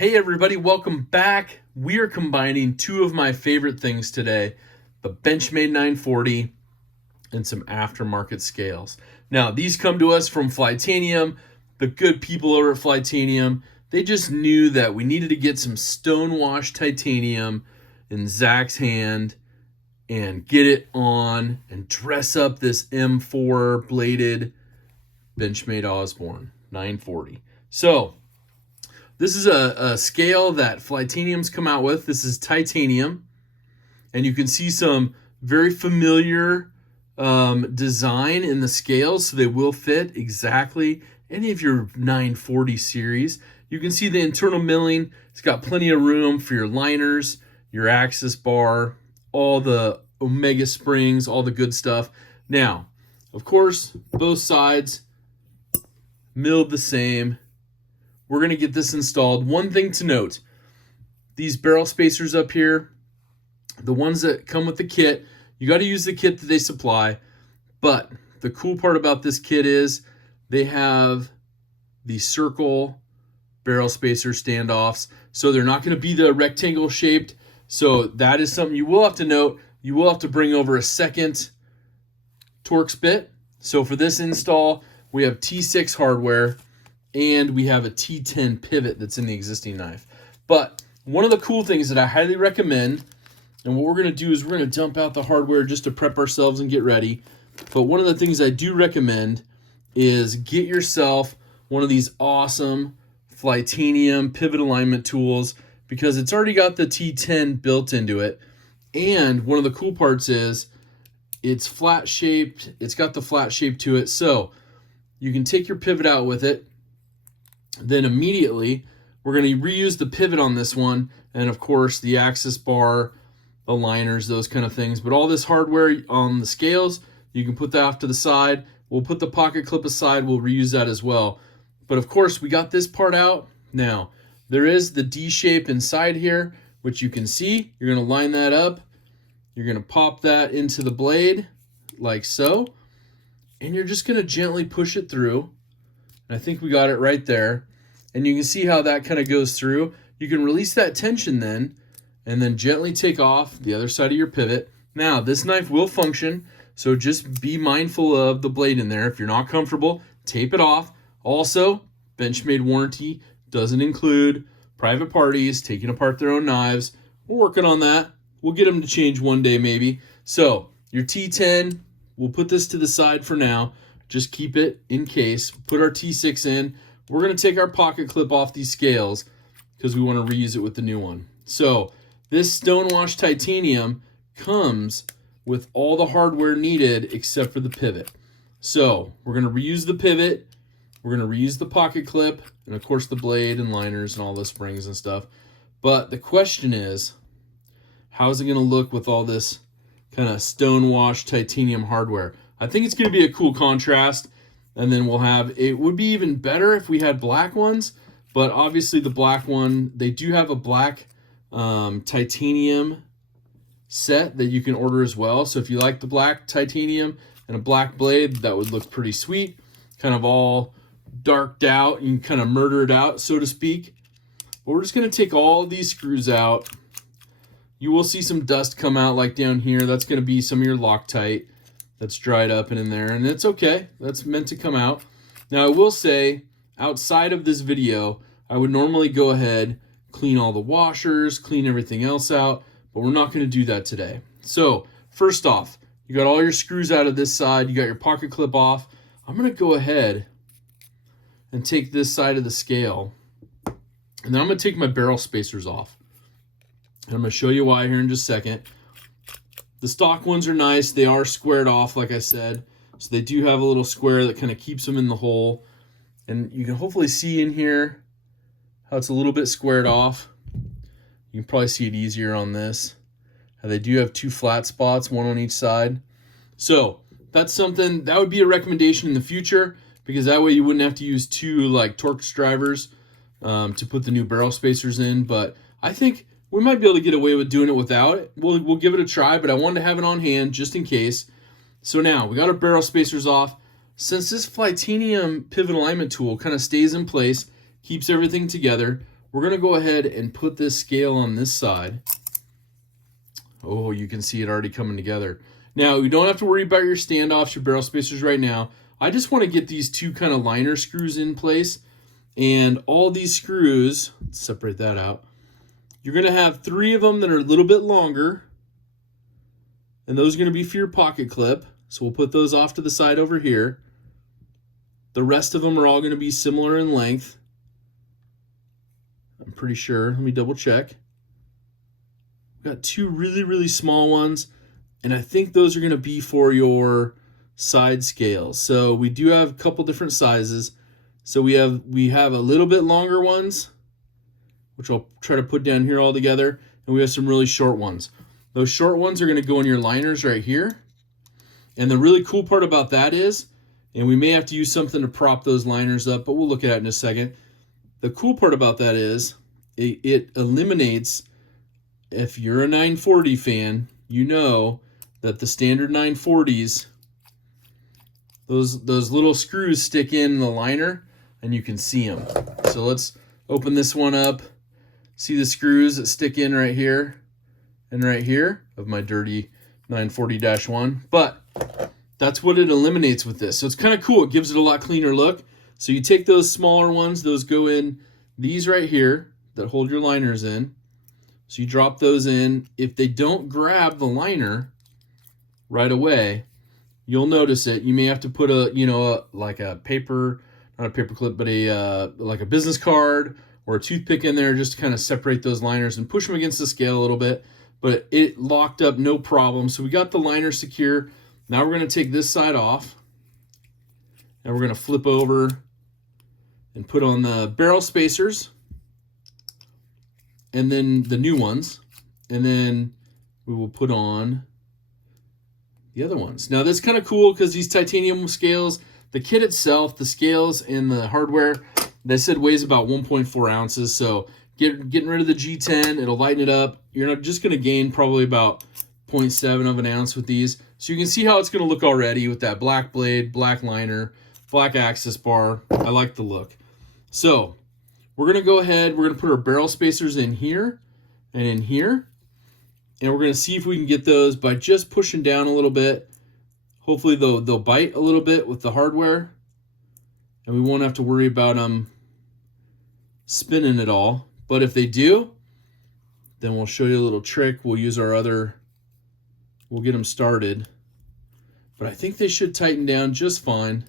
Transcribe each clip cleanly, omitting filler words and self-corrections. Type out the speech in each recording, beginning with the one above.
Hey everybody, welcome back. We are combining two of my favorite things today, the Benchmade 940 and some aftermarket scales. Now, these come to us from Flytanium, the good people over at Flytanium. They just knew that we needed to get some stonewashed titanium in Zach's hand and get it on and dress up this M4 bladed Benchmade Osborne 940. So, this is a scale that Flytanium's come out with. This is titanium. And you can see some very familiar design in the scales, so they will fit exactly any of your 940 series. You can see the internal milling. It's got plenty of room for your liners, your axis bar, all the omega springs, all the good stuff. Now, of course, both sides milled the same. We're going to get this installed. One thing to note, these barrel spacers up here, the ones that come with the kit, you got to use the kit that they supply. But the cool part about this kit is they have the circle barrel spacer standoffs. So they're not going to be the rectangle shaped. So that is something you will have to note. You will have to bring over a second Torx bit. So for this install, we have T6 hardware and we have a T10 pivot that's in the existing knife. But one of the cool things that I highly recommend, and what we're going to do is we're going to dump out the hardware just to prep ourselves and get ready. But one of the things I do recommend is get yourself one of these awesome Flytanium pivot alignment tools, because it's already got the T10 built into it. And one of the cool parts is it's flat shaped. It's got the flat shape to it. So you can take your pivot out with it. Then immediately we're going to reuse the pivot on this one, and of course the axis bar, the liners, those kind of things. But all this hardware on the scales, you can put that off to the side. We'll put the pocket clip aside. We'll reuse that as well. But of course we got this part out. Now there is the D shape inside here, which you can see. You're going to line that up. You're going to pop that into the blade like so, and you're just going to gently push it through. And I think we got it right there. And you can see how that kind of goes through. You can release that tension then, and then gently take off the other side of your pivot. Now, this knife will function, so just be mindful of the blade in there. If you're not comfortable, tape it off. Also, Benchmade warranty doesn't include private parties taking apart their own knives. We're working on that. We'll get them to change one day maybe. So, your T10, we'll put this to the side for now. Just keep it in case. Put our T6 in. We're going to take our pocket clip off these scales because we want to reuse it with the new one. So this stonewashed titanium comes with all the hardware needed except for the pivot. So we're going to reuse the pivot. We're going to reuse the pocket clip and of course the blade and liners and all the springs and stuff. But the question is, how is it going to look with all this kind of stonewashed titanium hardware? I think it's going to be a cool contrast. And then we'll have, it would be even better if we had black ones, but obviously the black one, they do have a black titanium set that you can order as well. So if you like the black titanium and a black blade, that would look pretty sweet. Kind of all darked out and kind of murder it out, so to speak. But we're just going to take all of these screws out. You will see some dust come out like down here. That's going to be some of your Loctite that's dried up and in there, and it's okay. That's meant to come out. Now I will say, outside of this video, I would normally go ahead, clean all the washers, clean everything else out, but we're not going to do that today. So first off, you got all your screws out of this side, you got your pocket clip off. I'm going to go ahead and take this side of the scale, and then I'm going to take my barrel spacers off. And I'm going to show you why here in just a second. The stock ones are nice. They are squared off, like I said. So they do have a little square that kind of keeps them in the hole. And you can hopefully see in here how it's a little bit squared off. You can probably see it easier on this. How they do have two flat spots, one on each side. So that's something, that would be a recommendation in the future, because that way you wouldn't have to use two like Torx drivers to put the new barrel spacers in. But I think we might be able to get away with doing it without it. We'll give it a try, but I wanted to have it on hand just in case. So now we got our barrel spacers off. Since this Flytanium pivot alignment tool kind of stays in place, keeps everything together, we're going to go ahead and put this scale on this side. Oh, you can see it already coming together. Now, you don't have to worry about your standoffs, your barrel spacers right now. I just want to get these two kind of liner screws in place. And all these screws, let's separate that out. You're going to have 3 of them that are a little bit longer. And those are going to be for your pocket clip. So we'll put those off to the side over here. The rest of them are all going to be similar in length. I'm pretty sure. Let me double check. We've got 2 really, really small ones. And I think those are going to be for your side scales. So we do have a couple different sizes. So we have a little bit longer ones, which I'll try to put down here all together. And we have some really short ones. Those short ones are going to go in your liners right here. And the really cool part about that is, and we may have to use something to prop those liners up, but we'll look at that in a second. The cool part about that is it eliminates, if you're a 940 fan, you know that the standard 940s, those little screws stick in the liner and you can see them. So let's open this one up. See the screws that stick in right here and right here of my dirty 940-1. But that's what it eliminates with this. So it's kind of cool. It gives it a lot cleaner look. So you take those smaller ones, those go in these right here that hold your liners in. So you drop those in. If they don't grab the liner right away, you'll notice it. You may have to put like a paper, not a paper clip, but like a business card or a toothpick in there just to kind of separate those liners and push them against the scale a little bit. But it locked up no problem. So we got the liner secure. Now we're going to take this side off and we're going to flip over and put on the barrel spacers and then the new ones. And then we will put on the other ones. Now that's kind of cool because these titanium scales, the kit itself, the scales and the hardware, they said weighs about 1.4 ounces. So getting rid of the G10, it'll lighten it up. You're not just going to gain probably about 0.7 of an ounce with these. So you can see how it's going to look already with that black blade, black liner, black access bar. I like the look. So we're going to go ahead. We're going to put our barrel spacers in here and in here. And we're going to see if we can get those by just pushing down a little bit. Hopefully they'll bite a little bit with the hardware. And we won't have to worry about them spinning at all. But if they do, then we'll show you a little trick. We'll use we'll get them started. But I think they should tighten down just fine.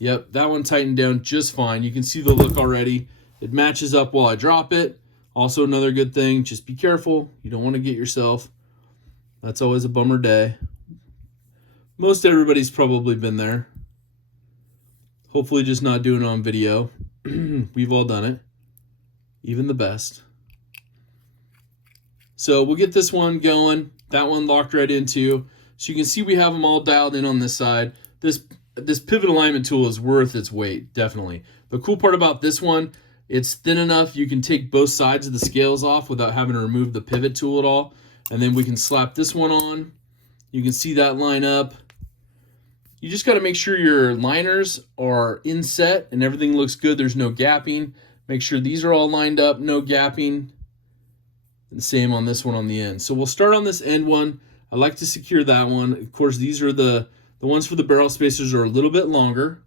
Yep, that one tightened down just fine. You can see the look already. It matches up while I drop it. Also another good thing, just be careful. You don't want to get yourself. That's always a bummer day. Most everybody's probably been there. Hopefully just not doing it on video. We've all done it. Even the best. So we'll get this one going. That one locked right into. So you can see we have them all dialed in on this side. This pivot alignment tool is worth its weight, definitely. The cool part about this one, it's thin enough you can take both sides of the scales off without having to remove the pivot tool at all. And then we can slap this one on. You can see that line up. You just got to make sure your liners are inset and everything looks good. There's no gapping. Make sure these are all lined up, no gapping. And same on this one on the end. So we'll start on this end one. I like to secure that one. Of course, these are the ones for the barrel spacers are a little bit longer.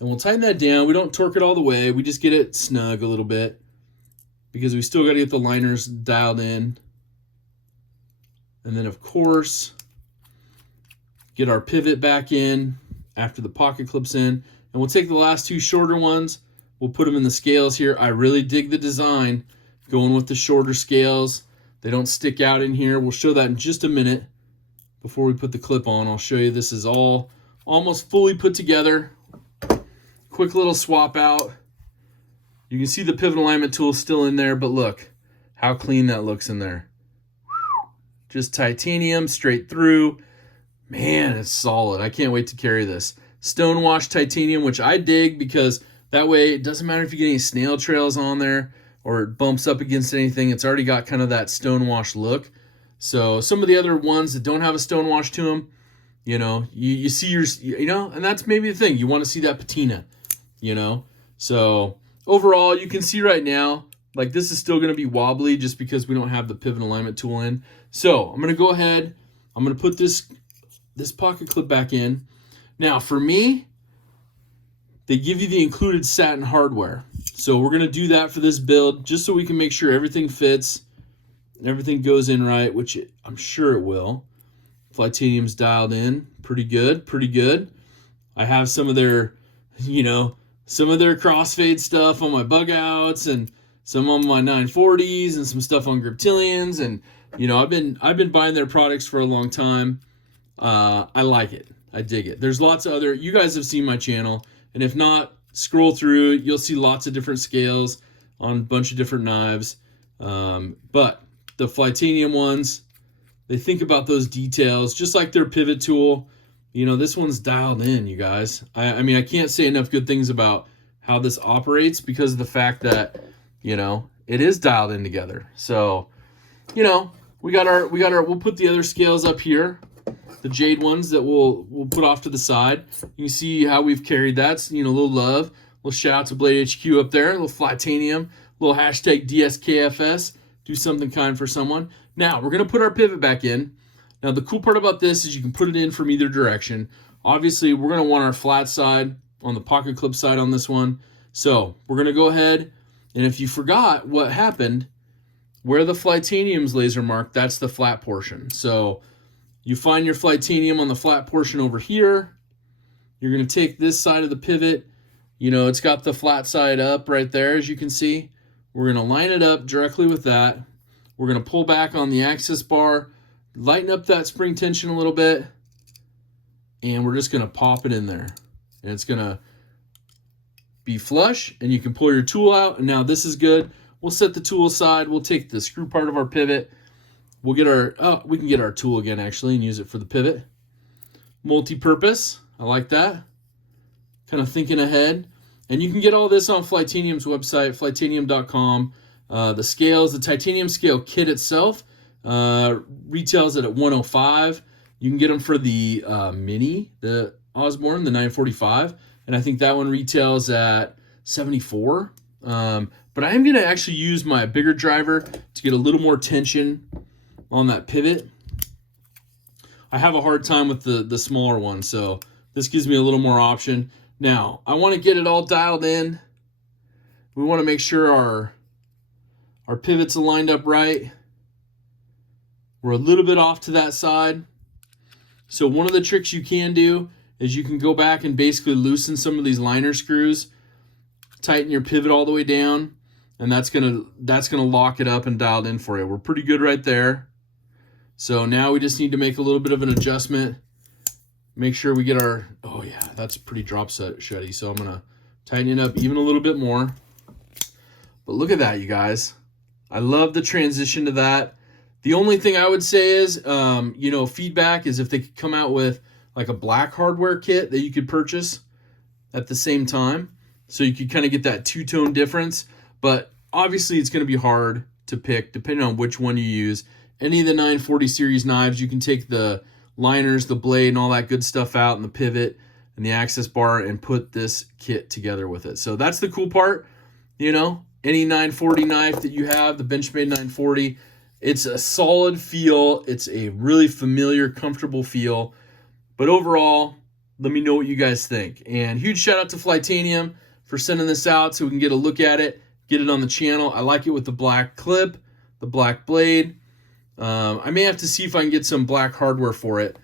And we'll tighten that down. We don't torque it all the way. We just get it snug a little bit because we still got to get the liners dialed in. And then, of course, get our pivot back in after the pocket clips in. And we'll take the last 2 shorter ones. We'll put them in the scales here. I really dig the design going with the shorter scales. They don't stick out in here. We'll show that in just a minute. Before we put the clip on, I'll show you this is all almost fully put together. Quick little swap out. You can see the pivot alignment tool still in there, but look how clean that looks in there. Just titanium straight through. Man, it's solid. I can't wait to carry this. Stonewash titanium, which I dig because that way it doesn't matter if you get any snail trails on there or it bumps up against anything. It's already got kind of that stonewash look. So some of the other ones that don't have a stonewash to them, you see yours, and that's maybe the thing. You want to see that patina, So overall, you can see right now, like this is still going to be wobbly just because we don't have the pivot alignment tool in. So I'm going to go ahead, I'm going to put this pocket clip back in. Now for me, they give you the included satin hardware. So we're going to do that for this build just so we can make sure everything fits, everything goes in right, which I'm sure it will. Flytanium's dialed in pretty good, pretty good. I have some of their, some of their crossfade stuff on my bug outs and some on my 940s and some stuff on Griptilians. And, I've been buying their products for a long time. I like it. I dig it. There's lots of other, you guys have seen my channel. And if not, scroll through, you'll see lots of different scales on a bunch of different knives. But the Flytanium ones, they think about those details, just like their pivot tool. This one's dialed in, you guys. I mean, I can't say enough good things about how this operates because of the fact that, it is dialed in together. So, we'll put the other scales up here, the jade ones that we'll put off to the side. You can see how we've carried that. A little love, little shout out to Blade HQ up there, a little Flytanium, little hashtag DSKFS. Do something kind for someone. Now we're gonna put our pivot back in. Now the cool part about this is you can put it in from either direction. Obviously, we're gonna want our flat side on the pocket clip side on this one. So we're gonna go ahead, and if you forgot what happened, where the Flytanium's laser marked, that's the flat portion. So you find your Flytanium on the flat portion over here. You're going to take this side of the pivot. It's got the flat side up right there, as you can see. We're going to line it up directly with that. We're going to pull back on the access bar, lighten up that spring tension a little bit, and we're just going to pop it in there. And it's going to be flush, and you can pull your tool out. And now this is good. We'll set the tool aside. We'll take the screw part of our pivot. We'll get we can get our tool again actually and use it for the pivot. Multi-purpose, I like that. Kind of thinking ahead. And you can get all this on Flytanium's website, flytanium.com. The scales, the titanium scale kit itself retails it at $105. You can get them for the mini, the Osborne, the 945. And I think that one retails at $74. But I am going to actually use my bigger driver to get a little more tension on that pivot. I have a hard time with the smaller one, so this gives me a little more option. Now, I want to get it all dialed in. We want to make sure our pivots are lined up right. We're a little bit off to that side. So one of the tricks you can do is you can go back and basically loosen some of these liner screws, tighten your pivot all the way down, and that's gonna lock it up and dial it in for you. We're pretty good right there. So now we just need to make a little bit of an adjustment. Make sure we get our, oh yeah, that's pretty drop shutty. So I'm gonna tighten it up even a little bit more. But look at that, you guys. I love the transition to that. The only thing I would say is, feedback is if they could come out with like a black hardware kit that you could purchase at the same time. So you could kind of get that two-tone difference. But obviously it's going to be hard to pick depending on which one you use. Any of the 940 series knives, you can take the liners, the blade, and all that good stuff out, and the pivot and the access bar, and put this kit together with it. So that's the cool part. Any 940 knife that you have, the Benchmade 940, it's a solid feel. It's a really familiar, comfortable feel. But overall, let me know what you guys think. And huge shout out to Flytanium for sending this out so we can get a look at it, get it on the channel. I like it with the black clip, the black blade. I may have to see if I can get some black hardware for it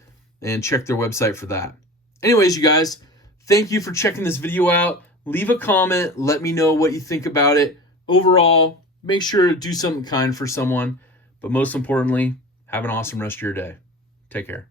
and check their website for that. Anyways, you guys, thank you for checking this video out. Leave a comment. Let me know what you think about it. Overall, make sure to do something kind for someone. But most importantly, have an awesome rest of your day. Take care.